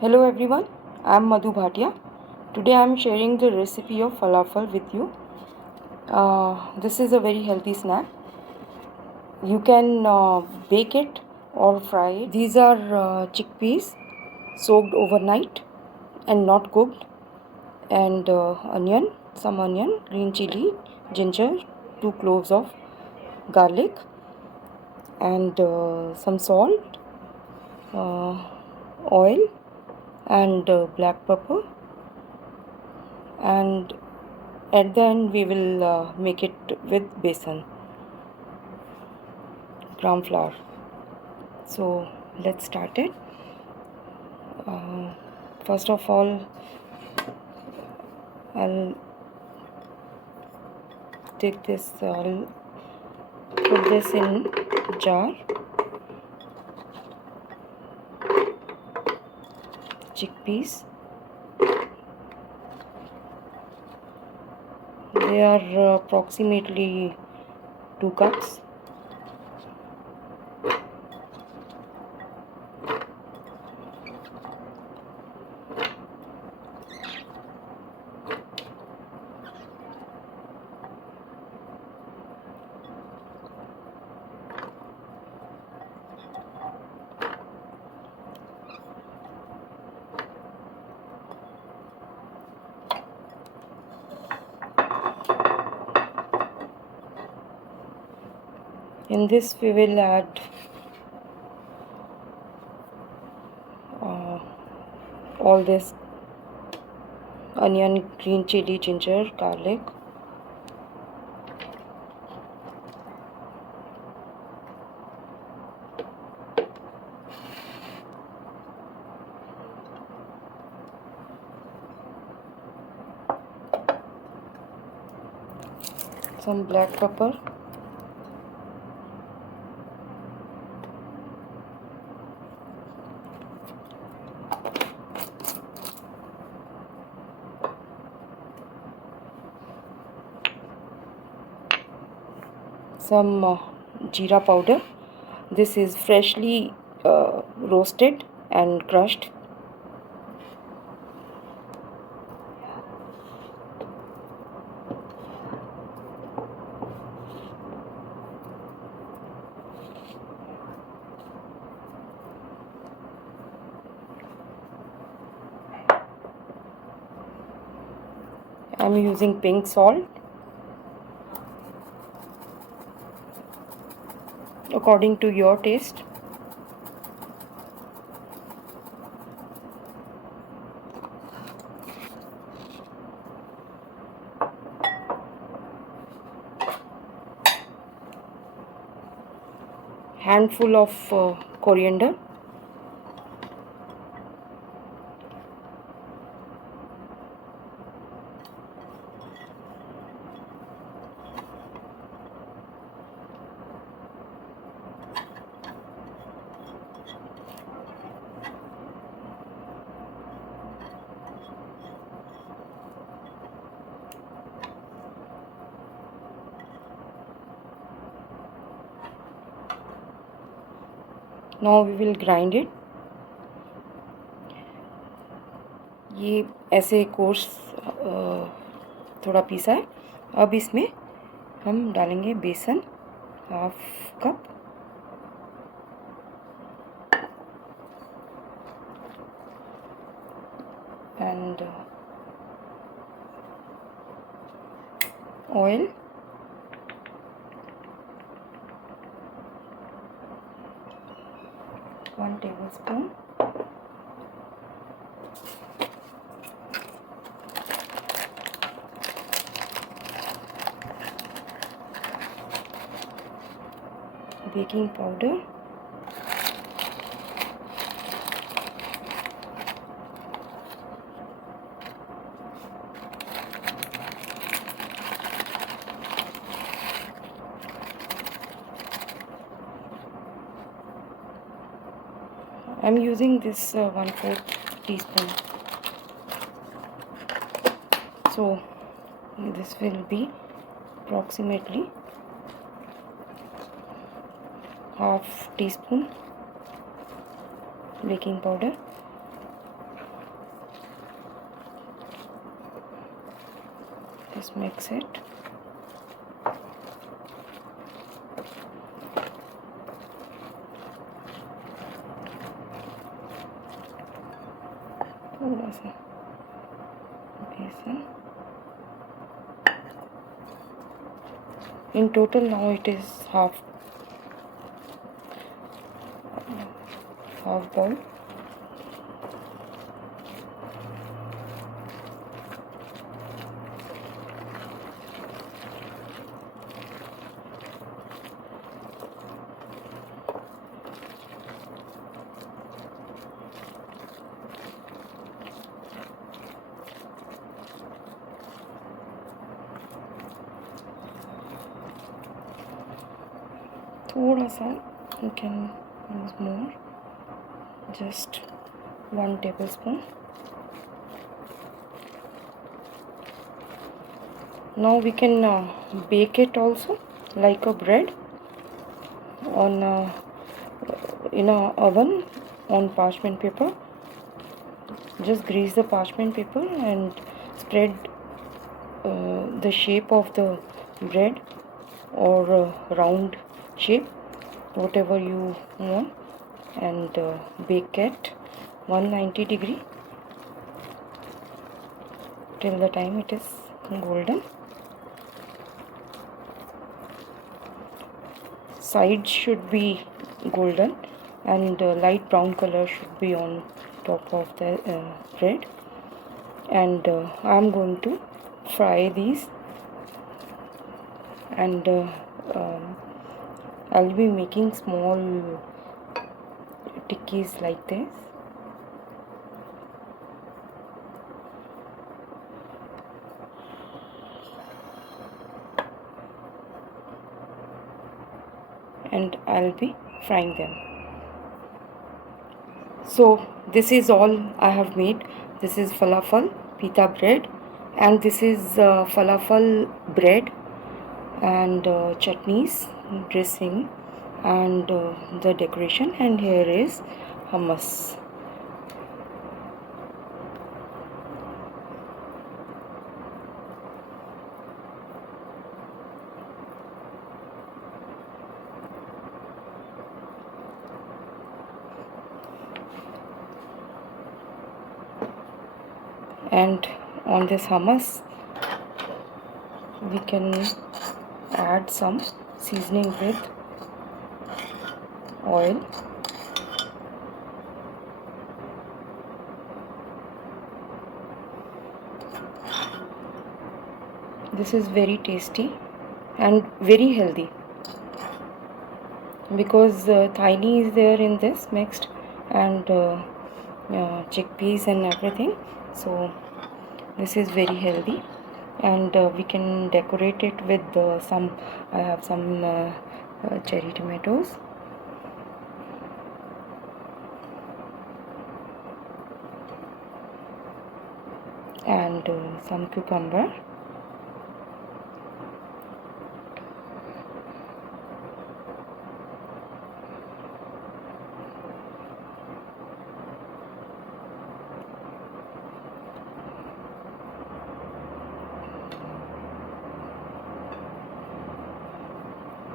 Hello everyone, I am Madhu Bhatia. Today I am sharing the recipe of falafel with you. This is a very healthy snack. You can bake it or fry it. These are chickpeas soaked overnight and not cooked, and onion, some onion, green chili, ginger, 2 cloves of garlic, and some salt, oil, and black pepper, and at the end we will make it with besan, gram flour. So let's start it. First of all, I'll take this, I'll put this in jar. Chickpeas, they are approximately 2 cups. In this we will add all this onion, green chili, ginger, garlic, some black pepper, some jeera powder. This is freshly roasted and crushed. I am using pink salt according to your taste. Handful of coriander, now we will grind it. ये ऐसे course थोड़ा पीसा है. अब इसमें हम डालेंगे बेसन, half cup, and oil, one tablespoon, baking powder, I'm using this 1/4 teaspoon. So this will be approximately half teaspoon baking powder, Just mix it. थोड़ा सा बेसन. In total now it is half bowl. थोड़ा सा you can use more, just 1 tablespoon. Now we can bake it also like a bread on in a oven on parchment paper. Just grease the parchment paper and spread the shape of the bread or round shape, whatever you want, and bake at 190 degree till the time it is golden. Sides should be golden and light brown color should be on top of the bread, and I am going to fry these, and I'll be making small tikkis like this. And I'll be frying them. So this is all I have made. This is falafel pita bread, and this is falafel bread and chutneys, dressing, and the decoration, and here is hummus. And on this hummus we can add some seasoning with oil. This is very tasty and very healthy because thyme is there in this mixed, and chickpeas and everything, so this is very healthy. And we can decorate it with some, I have some cherry tomatoes, and some cucumber,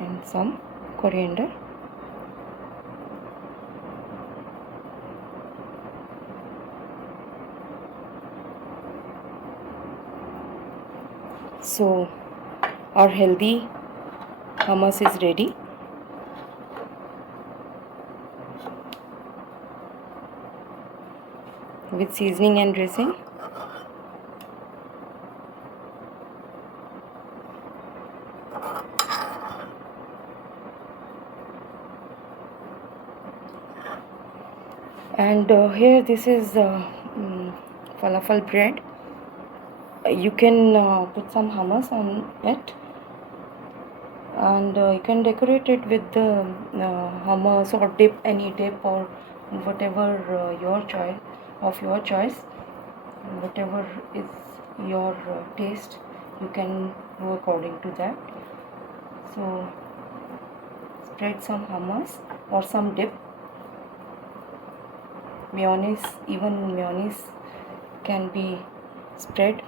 and some coriander. So our healthy hummus is ready. With seasoning and dressing. And here this is falafel bread. You can put some hummus on it, and you can decorate it with the hummus or dip, any dip or whatever your choice, whatever is your taste, you can do according to that. So spread some hummus or some dip, mayonnaise, even mayonnaise can be spread.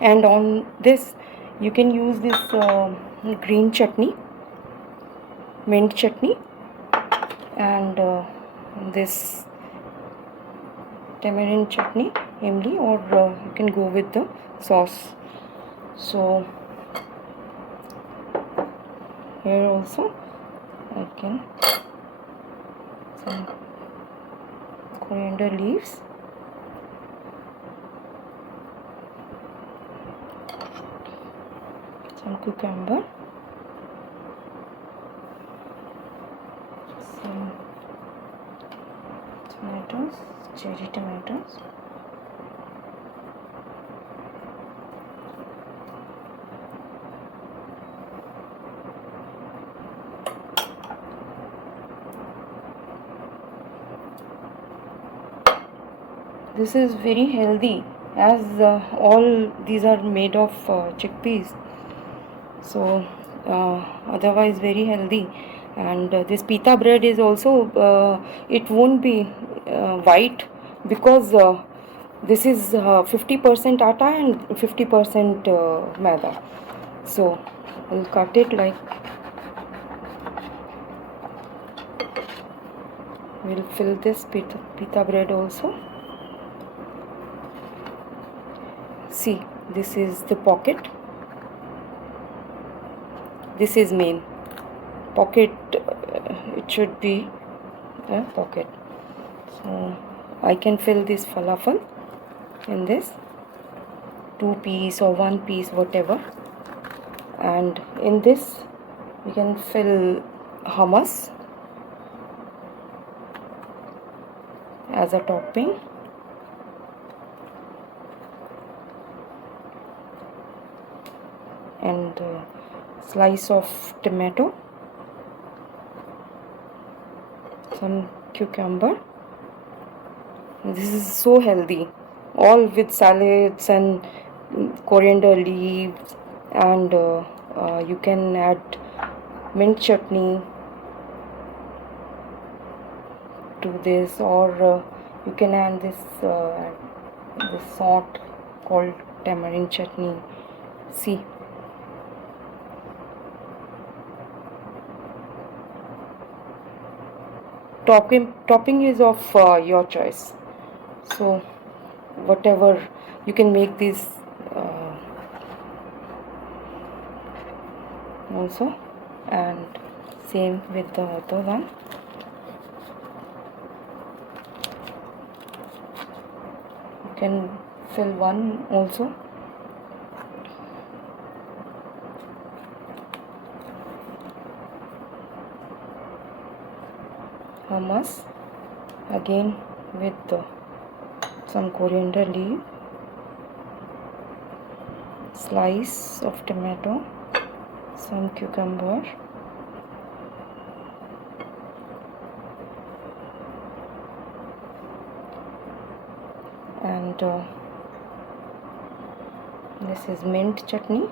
And on this you can use this green chutney, mint chutney, and this tamarind chutney, imli, or you can go with the sauce. So here also I can some coriander leaves, some cucumber, some tomatoes, cherry tomatoes, this is very healthy as all these are made of chickpeas, so otherwise very healthy. And this pita bread is also it won't be white because this is 50% atta and 50% maida. So we'll cut it like, we'll fill this pita bread also. See, this is the pocket, this is main pocket, it should be a pocket. So I can fill this falafel in this 2 piece or 1 piece, whatever, and in this we can fill hummus as a topping, and slice of tomato, some cucumber. This is so healthy, all with salads and coriander leaves, and you can add mint chutney to this, or you can add this salt called tamarind chutney. See, topping is of your choice, so whatever you can make this also, and same with the other one. You can fill one also. Hummus again with some coriander leaf, slice of tomato, some cucumber, and this is mint chutney,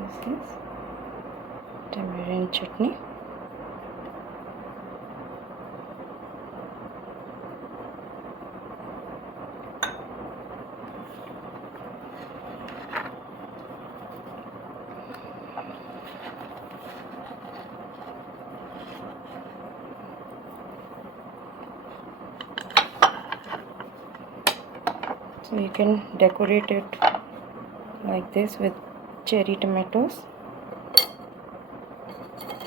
this is tamarind chutney, so you can decorate it like this with cherry tomatoes,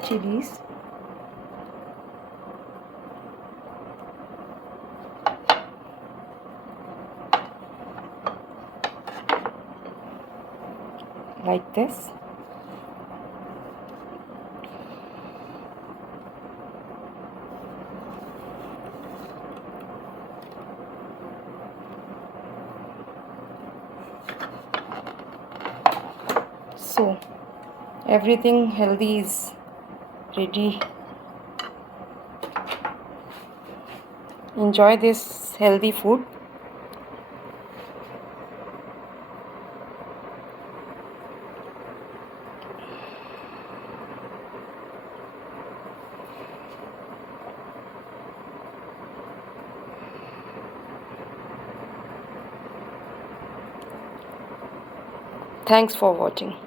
chilies, like this. So everything healthy is ready. Enjoy this healthy food. Thanks for watching.